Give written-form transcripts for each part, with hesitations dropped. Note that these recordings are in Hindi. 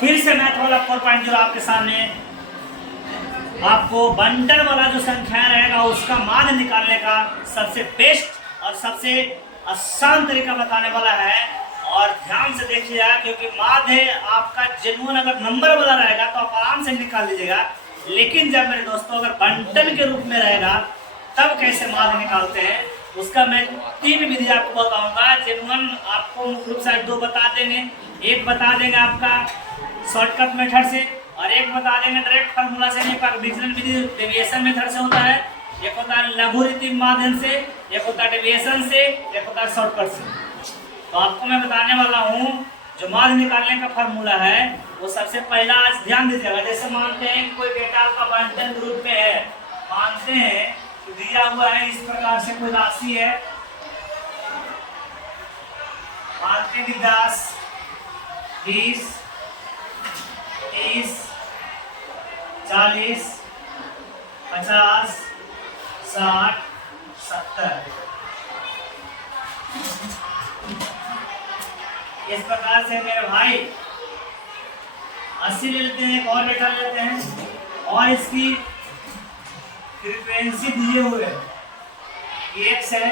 फिर से मैथ वाला 4.0 आपके सामने आपको बंटन वाला जो संख्या रहेगा उसका मान निकालने का सबसे बेस्ट और सबसे आसान तरीका बताने वाला है। और ध्यान से देखिएगा, क्योंकि माध्य आपका जेन्युइन अगर नंबर वाला रहेगा तो आप आराम से निकाल लीजिएगा, लेकिन जब मेरे दोस्तों अगर बंटन के रूप में रहेगा तब कैसे माध्य निकालते हैं उसका मैं 3 विधि आपको बताऊंगा। जेन्युइन आपको मुख्य रूप से 2 बता देंगे, एक बता देंगे आपका शॉर्टकट मेथड से और एक बता देंगे डायरेक्ट फार्मूला से, विचलन विधि डेविएशन मेथड से होता है। एक होता है लघु रीति माध्यम से, एक होता है डेविएशन से, एक होता है शॉर्टकट से। तो आपको मैं बताने वाला हूँ जो माध्य निकालने का फार्मूला है वो सबसे पहला आज ध्यान दीजिएगा। जैसे मानते हैं कि कोई डेटा आपका बंटन रूप में है, मानते हैं तो दिया हुआ है इस प्रकार से कोई राशि है, मानते हैं कि 10, 20, 30, 40, 50, 60, 70 इस प्रकार से मेरे भाई 80 ले लेते हैं, एक और डेटा लेते हैं और इसकी फ्रीक्वेंसी दिए हुए x है,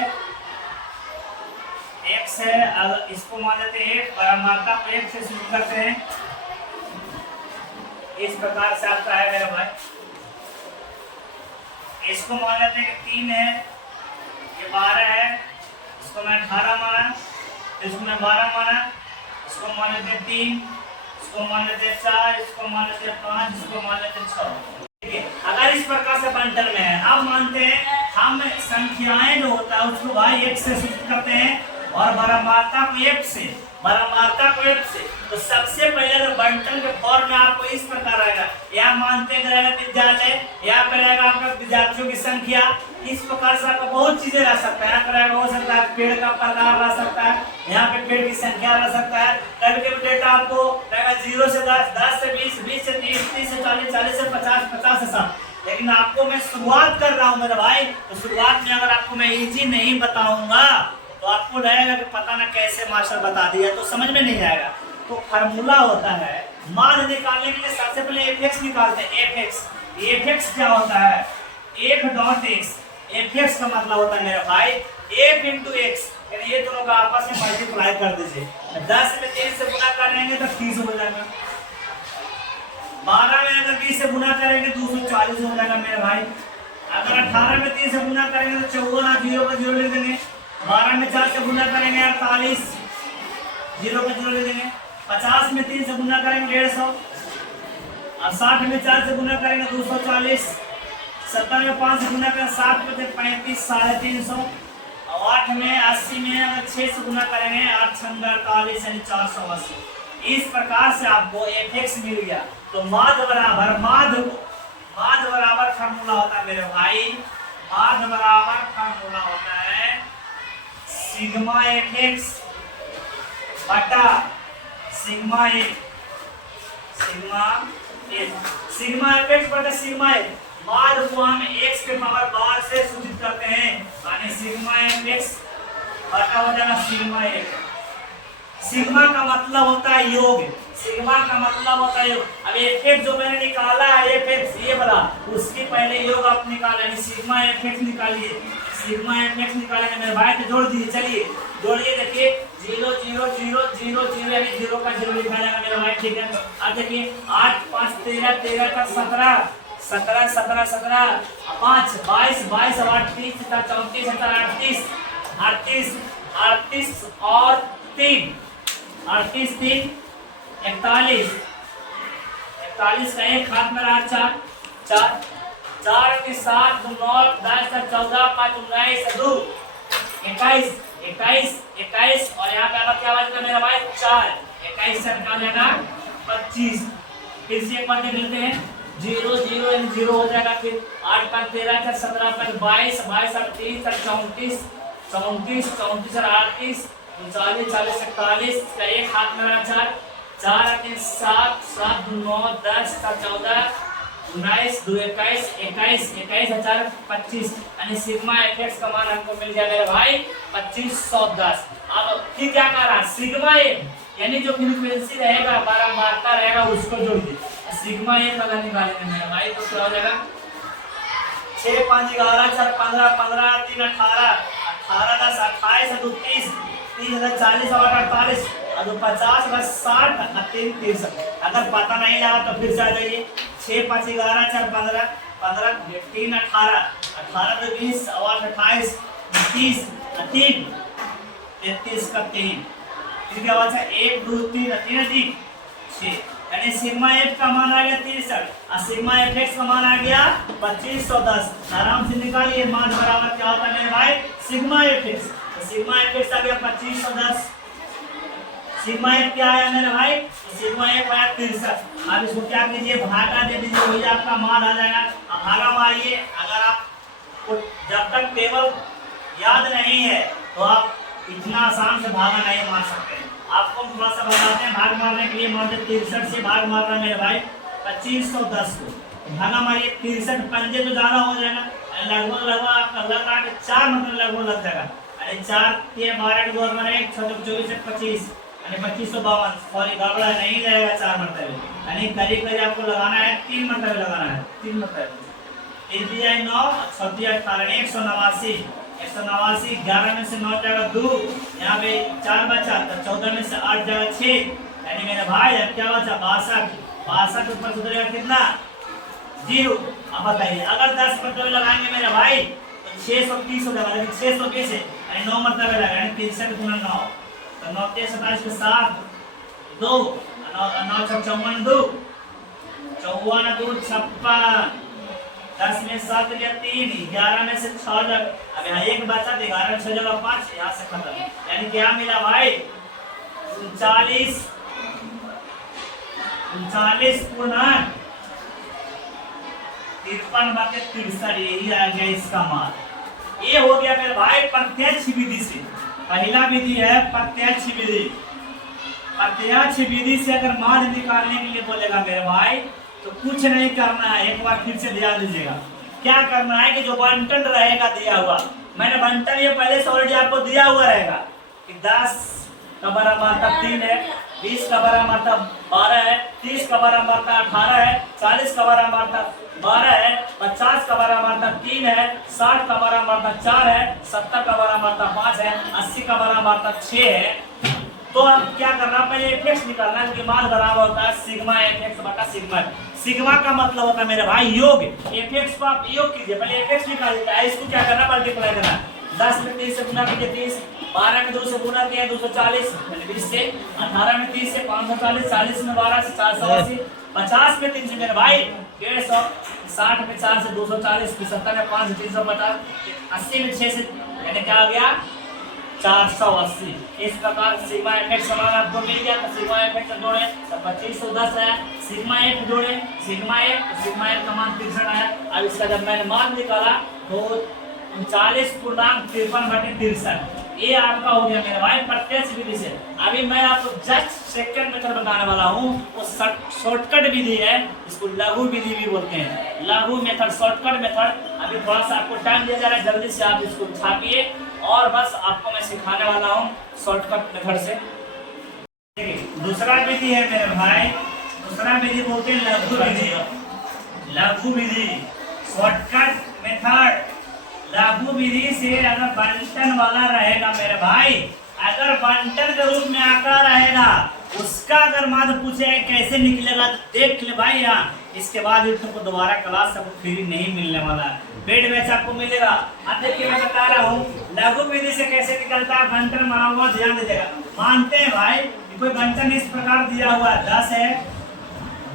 अगर इसको मान लेते हैं 1 बराबर को 1 से शुरू करते हैं। इस प्रकार से आपका है मेरे भाई, इसको मान लेते हैं कि 3 है, ये 12 है, इसको मैं 18 माना, इसको मैं 12 माना, इसको मान लेते हैं 3, इसको मान लेते हैं 4, इसको मान लेते हैं 5, इसको मान लेते हैं 6। ठीक है, अगर इस प्रकार से बंटन में है, अब मानते हैं हम संख्याएं जो होता है उसको भाई 1 से शुरू करते हैं और बराबरता को 1 से, बराबरता को 1 से। तो सबसे पहले अगर बंटन के फॉर्म में आपको इस प्रकार रहेगा, या मानते हैं रहेगा विद्यालय, या पे रहेगा आपका विद्यार्थियों की संख्या। इस प्रकार से आपका बहुत चीजें रह सकता है, यहाँ पर हो सकता है पेड़ का प्रकार रह सकता है, यहाँ पे पेड़ की संख्या रह सकता है। कभी कभी डेटा आपको रहेगा 0 से 10, 10 से 20, 20 से 30, 30 से 40, 40 से 50, 50 से 60। लेकिन आपको मैं शुरुआत कर रहा हूँ मेरे भाई, तो शुरुआत में अगर आपको मैं इजी नहीं बताऊंगा तो आपको लगेगा कि पता ना कैसे मास्टर बता दिया, तो समझ में नहीं आएगा। तो फार्मूला होता है माध्य निकालने के लिए सबसे पहले एफ निकालते हैं। एफ क्या होता है? 1 डॉट x। एफ का मतलब होता है मेरा भाई f इंटू एक्स, यानी ये दोनों का आपस में मल्टीप्लाई कर दीजिए। 10 में 3 से गुना करेंगे तो 30 हो जाएगा, 12 में अगर 20 से गुना करेंगे तो 240 हो जाएगा मेरे भाई। अगर 18 में 3 से गुना करेंगे तो 54, 0 पर 0 लिख देंगे। 12 में 4 से गुना करेंगे 48, 0 पर 0 लिख देंगे। 50 में 3 से गुना करेंगे 150, और 60 में 4 से गुना करेंगे 240, 70 में 5 से गुना करेंगे 7 में 35, 350, और 8 में 80 में अगर 6 से गुना करेंगे 8 6 48 यानी 480। इस प्रकार से आपको एफ मिल गया। तो माध्य बराबर फार्मूला होता है मेरे भाई, माध्य बराबर फार्मूला होता है सिग्मा एफ बटा सिग्मा एफ बटा सिग्मा एफ। माध्य को हम x के पावर 12 से सूचित करते हैं, यानी सिग्मा एफ बटा हो जाएगा सिग्मा एफ। सिग्मा का मतलब होता है योग, सिग्मा का मतलब होता है योग। अब एफ जो मैंने निकाला है एफ ये वाला, उसके पहले योग आप निकालें, यानी सिग्मा एफ निकालिए। सिग्मा एफ निकालेंगे मेरे भाई, तो जोड़ दीजिए, चलिए जोड़िए। देखिए 0 0 0 0 0 यानी 0 का 0 लिखा जाएगा मेरे भाई, ठीक है। अब देखिए 8 5 13 13 का 17 17 17 17 5 22 22 8 30 34 38 38 38 और 3 38 3 41 41 का एक हाथ में रहा 4 4 4 के 7 9 10 14 5 19 2 21 21 21 और यहाँ पे क्या बचेगा मेरा भाई 4 21 से क्या लेना 25। फिर से एक बार देख लेते हैं 0 0 यानी 0 हो जाएगा। फिर 8 5 13 4 17 5 22 22 30 34 34 34 और 38 39 40 41 का एक हाथ में रहा 4 4 3 7 7 9 10 14 19 2 21 21 21 4 25 यानी सिग्मा एफ का मान हमको मिल जाएगा भाई 2510। अब फिर क्या कर रहा सिग्मा यानी जो फ्रीक्वेंसी रहेगा बारंबारता रहेगा उसको जोड़ दे। सिग्मा एक अगर निकालेंगे मेरा भाई तो क्या हो जाएगा 6 5 11 4 15 15 3 18 18 10 28 2 30 30 40 8 48 और 50 बस 60 3 63। अगर पता नहीं लगा तो फिर से आ जाइए 6 5 11 4 15 15 3 18 18 2 20 8 28 30 3 33 का 3 फिर क्या बचा 1 2 3 3 3 6 यानी सिग्मा एफ का मान आ गया 63 और सिग्मा एफ एक्स का मान आ गया 2510। आराम से निकालिए मान बराबर क्या होता है मेरे भाई सिग्मा एफ एक्स। तो सिग्मा एफ एक्स आ गया 2510। सिग्मा एफ क्या आया मेरे भाई तो सिग्मा एफ आया 63। अब इसको क्या कीजिए भागा दे दीजिए वही आपका मान आ जाएगा। अब भागा मारिए। अगर आप जब तक टेबल याद नहीं है तो आप इतना आसान से भागा नहीं मार सकते। आपको थोड़ा सा बताते हैं भाग मारने के लिए। मान 63 से भाग मार रहा है मेरे भाई 2510 को भागा मारिए 63 पंजे तो ज्यादा हो जाएगा लगभग लगभग आपका लग रहा है 4 मतलब लगभग लग जाएगा। अरे 4 के 12 2 1 24 25 यानी 2552 सॉरी गड़बड़ा नहीं जाएगा 4 मतलब यानी करीब करीब आपको लगाना है 3 मतलब लगाना है 3 मतलब 3 9 36 18 189 189 11 में से 9 जाएगा 2 यहाँ पे 4 बचा तो 14 में से 8 जाएगा 6 यानी मेरे भाई अब क्या बचा 62 ऊपर सुधरेगा कितना 0। अब बताइए अगर 10 मतलब लगाएंगे मेरे भाई तो 630 हो जाएगा लेकिन 620 है यानी 9 मतलब लगेगा यानी 63 गुना 9 तो 9 के 27 के 7 2 9 54 2 54 2 56 10 में 7 गया 3 11 में से 6 जगह अब यहाँ एक बचा 11 में 6 जगह 5 यहाँ से खत्म यानी क्या मिला भाई 39 पूर्णांक 53/63 यही आ गया इसका मान। ये हो गया मेरे भाई प्रत्यक्ष विधि से। पहला विधि है प्रत्यक्ष विधि। प्रत्यक्ष विधि से अगर मान निकालने के लिए बोलेगा मेरे भाई तो कुछ नहीं करना है। एक बार फिर से ध्यान दीजिएगा क्या करना है कि जो बंटन रहेगा दिया हुआ मैंने बंटन ये पहले से ऑलरेडी आपको दिया हुआ रहेगा कि 10 का बराबर 3 है 20 का बराबर 12 है 30 का बराबर 18 है 40 का बराबर 12 है 50 का बराबर 3 है 60 का बराबर 4 है 70 का बराबर 5 है 80 का बराबर 6 है। तो अब क्या करना पहले एफ निकालना है मान बराबर होता है सिग्मा एफ बटा सिग्मा। सिग्मा का मतलब होता है मेरे भाई योग। एफ को आप योग कीजिए पहले एफ निकाल देता है। इसको क्या करना मल्टीप्लाई करना 10 में 3 से गुना कीजिए 30 12 में 2 से गुना किया 240 20 से 18 में 30 से 540 40 में 12 से 480 50 में 3 से मेरे भाई 150 60 में 4 से 240 75 में 5 से 350 80 में 6 से यानी क्या आ गया 480। इस प्रकार सिग्मा एफ समान आपको मिल गया। तो सिग्मा एफ जोड़े तो 2510 है सिग्मा एफ जोड़े सिग्मा एफ का मान 63 आया। अब इसका जब मैंने मान निकाला तो 39.53/63 ये आपका हो गया मेरे भाई प्रत्यक्ष विधि से। अभी मैं आपको जस्ट सेकंड मेथड बताने वाला हूँ वो शॉर्टकट विधि है। इसको लघु विधि भी बोलते हैं लघु मेथड शॉर्टकट मेथड। अभी थोड़ा सा आपको टाइम दिया जा रहा है जल्दी से आप इसको छापिए और बस आपको मैं सिखाने वाला हूँ शॉर्टकट मेथड से। दूसरा विधि है मेरे भाई दूसरा विधि बोलते हैं लघु विधि। लघु विधि शॉर्टकट मेथड। लघु विधि से अगर बंटन वाला रहेगा मेरे भाई अगर बंटन के रूप में आकार रहेगा उसका अगर मान पूछे कैसे निकलेगा तो देख ले भाई यहाँ। इसके बाद तुमको दोबारा क्लास आपको फ्री नहीं मिलने वाला है पेड बैच आपको मिलेगा। अब देखिए मैं बता रहा हूँ लघु विधि से कैसे निकलता है बंटन बना हुआ ध्यान दीजिएगा। मानते हैं भाई कोई बंटन इस प्रकार दिया हुआ है 10 है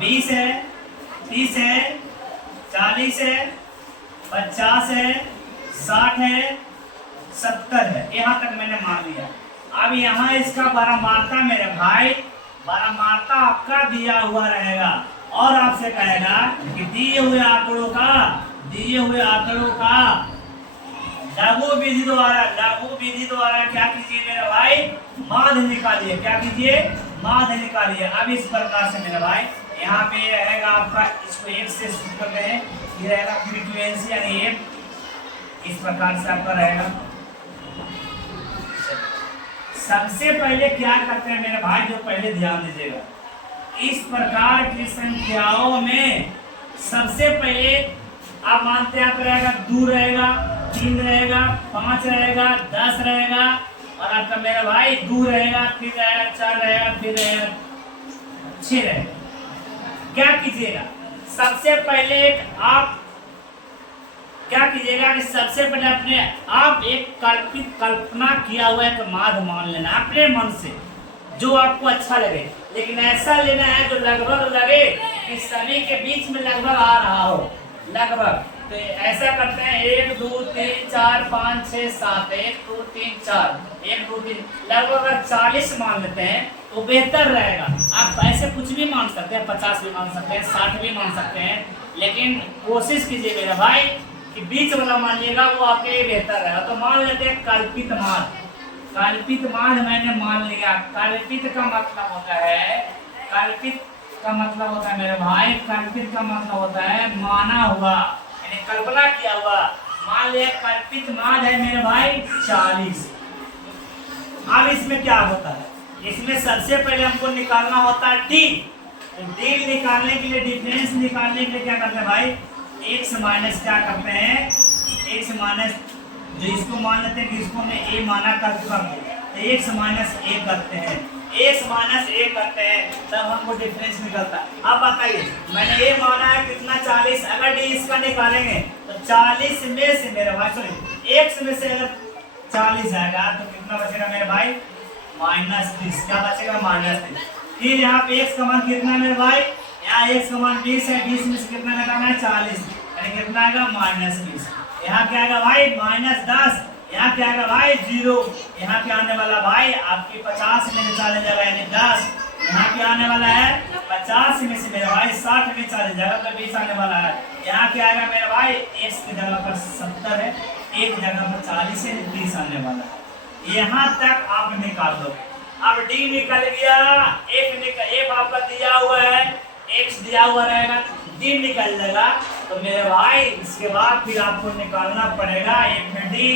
20 है 30 है 40 है 50 है 60 है 70 है यहाँ तक मैंने मान लिया। अब यहाँ इसका बारंबारता मेरे भाई बारंबारता आपका दिया हुआ रहेगा और आपसे कहेगा कि दिए हुए आंकड़ों का लघु विधि द्वारा क्या कीजिए मेरे भाई माध्य निकालिए। क्या कीजिए माध्य निकालिए। अब इस प्रकार से मेरे भाई यहाँ पे रहेगा आपका इसको एक से शुरू कर रहे हैं ये रहेगा फ्रीक्वेंसी यानी एक इस प्रकार से आपका रहेगा सबसे पहले क्या करते हैं मेरे भाई, जो पहले ध्यान दीजिएगा, इस प्रकार की संख्याओं में सबसे पहले आप मानते हैं, आप रहेगा 2 रहेगा, 3 रहेगा, 5 रहेगा, 10 रहेगा, और आपका मेरा भाई 2 रहेगा, फिर रहेगा 4 रहेगा, फिर रहेगा 6 रहेगा। क्या कीजिएगा, सबसे पहले आप क्या कीजिएगा कि सबसे पहले अपने आप एक कल्पना किया हुआ एक माध्य मान लेना अपने मन से, जो आपको अच्छा लगे, लेकिन ऐसा लेना है जो लगभग लगे कि सभी के बीच में लगभग आ रहा हो, लगभग। तो ऐसा करते हैं 1 2 3 4 5 6 7, 1 2 3 4, 1 2 3, लगभग 40 मान लेते हैं तो बेहतर रहेगा। आप ऐसे कुछ भी मान सकते हैं, 50 भी मान सकते हैं, 60 भी मान सकते हैं, लेकिन कोशिश कीजिए मेरा भाई कि बीच वाला मानिएगा, वो आपके लिए बेहतर रहेगा। तो मान लेते हैं कल्पित मान। कल्पित मान मैंने मान लिया। कल्पित का मतलब होता है, कल्पित का मतलब होता है मेरे भाई, कल्पित का मतलब होता है माना हुआ, यानी कल्पना किया हुआ। मान लिया कल्पित मान है मेरे भाई 40। अब इसमें क्या होता है, इसमें सबसे पहले हमको निकालना होता है डी। डी निकालने के लिए, डिफरेंस निकालने के लिए क्या करते हैं भाई, एक्स माइनस क्या करते हैं, एक्स माइनस, जो इसको मान लेते हैं कि इसको हमने ए माना कर चुका हूं, तो एक्स माइनस ए करते हैं, एक्स माइनस ए करते हैं, तब हमको डिफरेंस निकलता है। अब बताइए, मैंने ए माना है कितना 40, अगर डी इसका निकालेंगे तो 40 में से मेरे भाई, सॉरी एक्स में से अगर 40 आएगा तो कितना बचेगा मेरे भाई, -30। क्या बचेगा, -30। फिर यहाँ पे एक्स का मान कितना है मेरे भाई, यहाँ एक्स का मान 20 है, 20 में से कितना घटाना है 40, यानी कितना आएगा -20। यहाँ क्या आएगा भाई -10, यहाँ क्या आएगा भाई 0, यहाँ क्या आने वाला भाई आपकी 50 में से 40 जाएगा यानी 10, यहाँ क्या आने वाला है 50 में से मेरे भाई 60 में 40 जाएगा तो 20 आने वाला है। यहाँ क्या आएगा मेरे भाई, एक्स की जगह पर 70 है, एक जगह पर 40 है, 30 आने वाला है। यहाँ तक आप निकाल दो। अब डी निकल गया, एक आपका दिया हुआ है, एक्स दिया हुआ रहेगा, डी निकल जाएगा। तो मेरे भाई इसके बाद फिर आपको निकालना पड़ेगा एफ डी।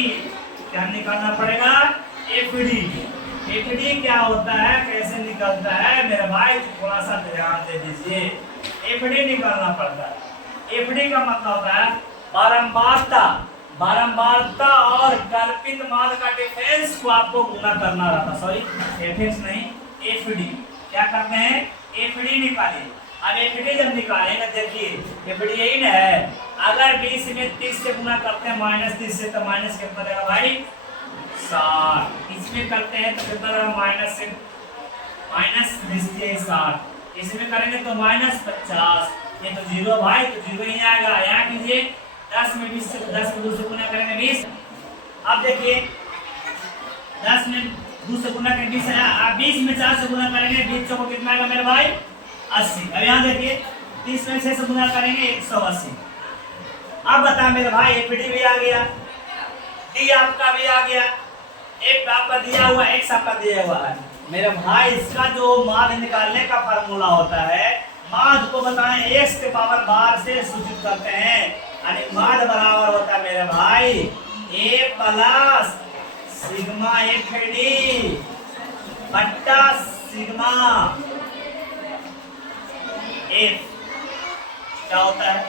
क्या निकालना पड़ेगा, एफ डी। एफ डी क्या होता है, कैसे निकलता है मेरे भाई, थोड़ा सा ध्यान दे दीजिए। एफ डी निकालना पड़ता है। एफ डी का मतलब होता है बारंबारता, बारंबारता और कल्पित मान का डिफरेंस को आपको गुना करना रहता, सॉरी एफ नहीं, एफ डी। क्या करते हैं, एफ डी निकालिए। अब एफ डी जब निकालेंगे, देखिए एफ डी यही ना है, अगर 20 में 30 से गुना करते हैं -30 से, तो माइनस कितना देगा भाई 60। इसमें करते हैं तो कितना देगा, माइनस से -60। इसमें करेंगे तो -50, ये तो 0 भाई, तो 0 ही आएगा। यहाँ कीजिए 10 में 20 से, 10 में 2 से गुना करेंगे 20। अब देखिए 10 में 2 से गुना करेंगे 20 है, अब 20 में 4 से गुना करेंगे 20 चौको कितना आएगा मेरे भाई 80। अब यहाँ देखिए 30 में 6 से गुना करेंगे 180। अब बता मेरे भाई एफ डी भी आ गया, डी आपका भी आ गया, एक आपका दिया हुआ, एक आपका दिया हुआ है मेरे भाई। इसका जो माध्य निकालने का फार्मूला होता है, माध्य को बताएं एक्स के पावर बार से सूचित करते हैं, यानी माध्य बराबर होता है मेरे भाई ए प्लस सिग्मा एफ डी बट्टा सिग्मा एफ। क्या होता है,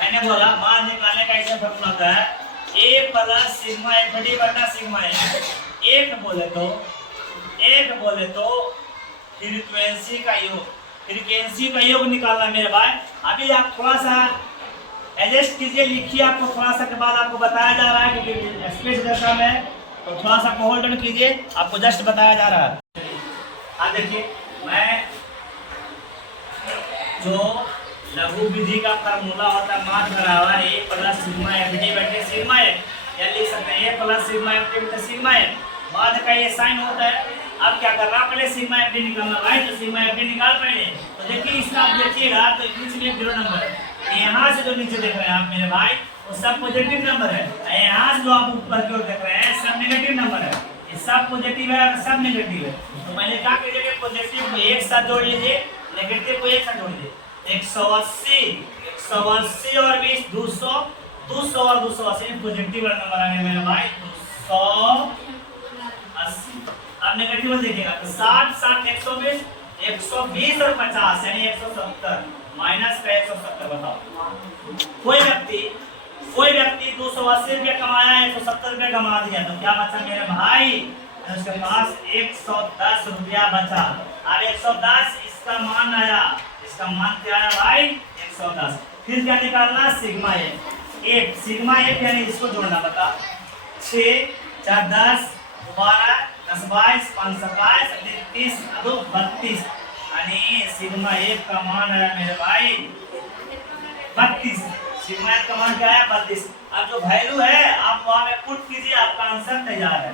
मैंने बोला माध्य निकालने का ऐसा फार्मूला होता है ए प्लस सिग्मा एफ डी बट्टा सिग्मा एफ। एक बोले तो फ्रीक्वेंसी का योग, फ्रीक्वेंसी का योग निकालना मेरे भाई। अभी आप थोड़ा सा एडजस्ट कीजिए, लिखिए, आपको थोड़ा सा के बाद आपको बताया जा रहा है क्योंकि स्पेस जैसा है, तो थोड़ा सा होल्ड ऑन कीजिए, आपको जस्ट बताया जा रहा है। अब देखिए मैं जो लघु विधि का फार्मूला होता है माध्य बराबर ए प्लस सिग्मा एफ डी बटे सिग्मा एफ, या लिख सकते हैं ए प्लस सिग्मा एफ डी बटे सिग्मा एफ। माध्य का ये साइन होता है। अब क्या करना, पहले सिग्मा एफ डी निकालना भाई, तो सिग्मा एफ डी निकाल पहले। तो देखिए इसका आप देखिएगा तो बीच में 0 नंबर है, यहाँ से जो नीचे देख रहे हैं आप मेरे भाई वो सब पॉजिटिव नंबर है, यहाँ से जो आप ऊपर की ओर देख रहे हैं सब नेगेटिव नंबर है। ये सब पॉजिटिव है और सब नेगेटिव है। तो मैंने कहा कीजिए पॉजिटिव को एक साथ जोड़ लीजिए, नेगेटिव को एक साथ जोड़ लीजिए। 180 और 20 200 और 280 पॉजिटिव नंबर आ गया मेरे भाई 280। अब नेगेटिव देखिएगा तो 60 60 120 120 और 50 यानी 170 माइनस का 170। बताओ कोई व्यक्ति 280 रुपया कमाया है 170 रुपया कमा दिया तो क्या बचा मेरे भाई? उसके पास 110 रुपया बचा। अब 110 इसका मान आया, इसका मान क्या आया भाई? 110। फिर क्या निकालना? Sigma F. सिग्मा एफ यानी इसको जोड़ना। बता 6 4 10 12 10 22 5 27 30 2 32 यानी सिग्मा एफ का मान आया मेरे भाई 32। सिग्मा एफ का मान क्या है? 32। अब जो वैल्यू है आप वहां में पुट कीजिए, आपका आंसर तैयार है।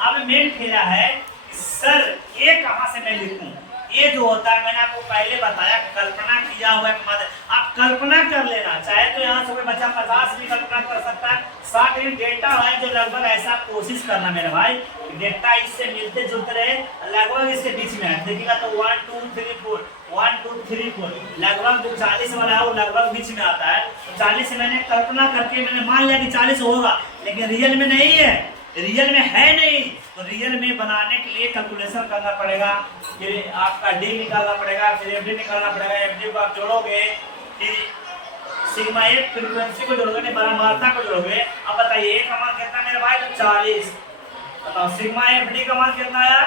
अब मेन खेला है कि सर ये कहां से मैं लिखूं? ये जो होता है मैंने आपको पहले बताया कल्पना किया हुआ एक मत, आप कल्पना कर लेना चाहे तो यहाँ से कोई बच्चा 50 भी कल्पना कर सकता है। 60 डेटा है जो लगभग ऐसा कोशिश करना मेरे भाई डेटा इससे मिलते जुलते रहे, लगभग इसके बीच में है। देखिएगा तो 1 2 3 4 1 2 3 4 लगभग जो 40 वाला है वो लगभग बीच में आता है। तो 40 से मैंने कल्पना करके मैंने मान लिया कि 40 होगा, लेकिन रियल में नहीं है, रियल में है नहीं। तो रियल में बनाने के लिए कैलकुलेशन करना पड़ेगा, फिर आपका डी निकालना पड़ेगा, फिर एफडी निकालना पड़ेगा। एफडी को आप जोड़ोगे, फिर सिग्मा एफ फ्रीक्वेंसी को जोड़ोगे, बारंबारता को जोड़ोगे। अब बताइए ए का मान कितना मेरे भाई? तो 40। बताओ सिग्मा एफडी का मान कितना आया?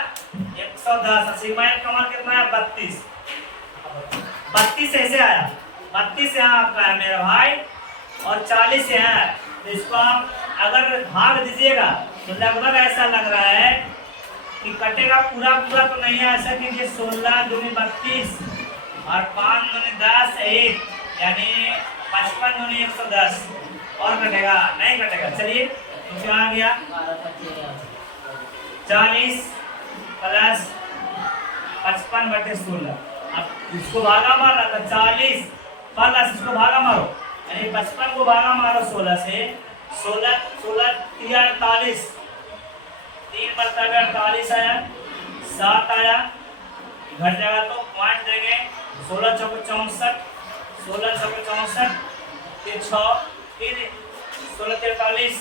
110। सिग्मा एफ का मान कितना आया? 32। 32 ऐसे आया, 32 यहाँ आपका है मेरा भाई और 40 यहाँ है। तो इसको आप अगर भाग दीजिएगा तो लगभग ऐसा लग रहा है कि कटेगा पूरा तो नहीं है। ऐसा कीजिए 16 दूनी 32 और 5 दूनी 10 1 यानी 55 दूनी 110 और कटेगा नहीं कटेगा। चलिए तो क्या आ गया? 40 प्लस 55/16। अब इसको भागा मारना था 40 प्लस इसको भागा मारो यानी 55 को भागा मारो 16 से। 16 3 48 3 बटा 48 आया, 7 आया, घट जाएगा तो पॉइंट देंगे 16 चौको 64 16 चौको 64 फिर 6 फिर 16 43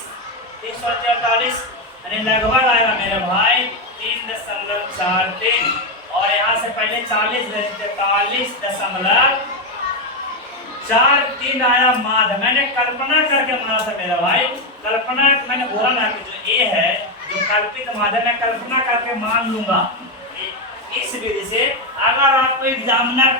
343 यानी लगभग आएगा मेरे भाई 3.43 और यहाँ से पहले 40 43.43 आया माध। मैंने कल्पना करके मारा था मेरा भाई, कल्पना मैंने बोला ना कि जो ए है जो कल्पित माध्यम में कल्पना करके मान लूंगा। इस विधि से अगर आपको एग्जामिनर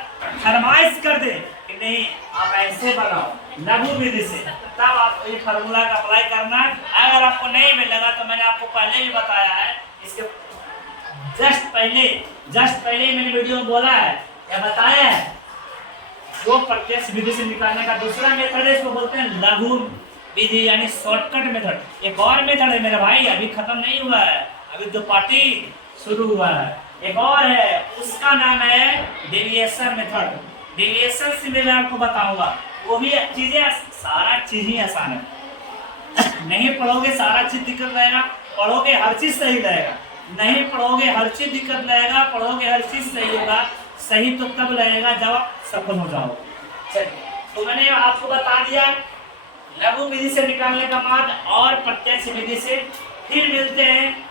फरमाइश कर दे कि नहीं आप ऐसे बनाओ लघु विधि से, तब आपको ये फार्मूला का अप्लाई करना। अगर आपको नहीं मिलेगा तो मैंने आपको पहले भी बताया है, इसके जस्ट पहले मैंने वीडियो में बोला है या बताया है। जो प्रत्यक्ष विधि से निकालने का दूसरा मेथड है, इसको बोलते हैं लघु विधि यानी शॉर्टकट मेथड। एक और मेथड है मेरे भाई, अभी खत्म नहीं हुआ है, अभी तो पार्टी शुरू हुआ है। एक और है, उसका नाम है डेविएशन मेथड। डेविएशन से मैं आपको बताऊंगा, वो भी चीजें सारा चीज ही आसान है। नहीं पढ़ोगे सारा चीज दिक्कत रहेगा, पढ़ोगे हर चीज सही रहेगा। नहीं पढ़ोगे हर चीज दिक्कत रहेगा, पढ़ोगे हर चीज सही होगा। सही तो तब लगेगा जब आप सफल हो जाओ। चलिए तो मैंने आपको बता दिया लघु विधि से निकालने का मान और प्रत्यक्ष विधि से। फिर मिलते हैं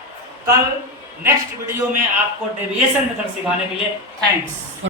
कल नेक्स्ट वीडियो में आपको डेविएशन मेथड सिखाने के लिए। थैंक्स।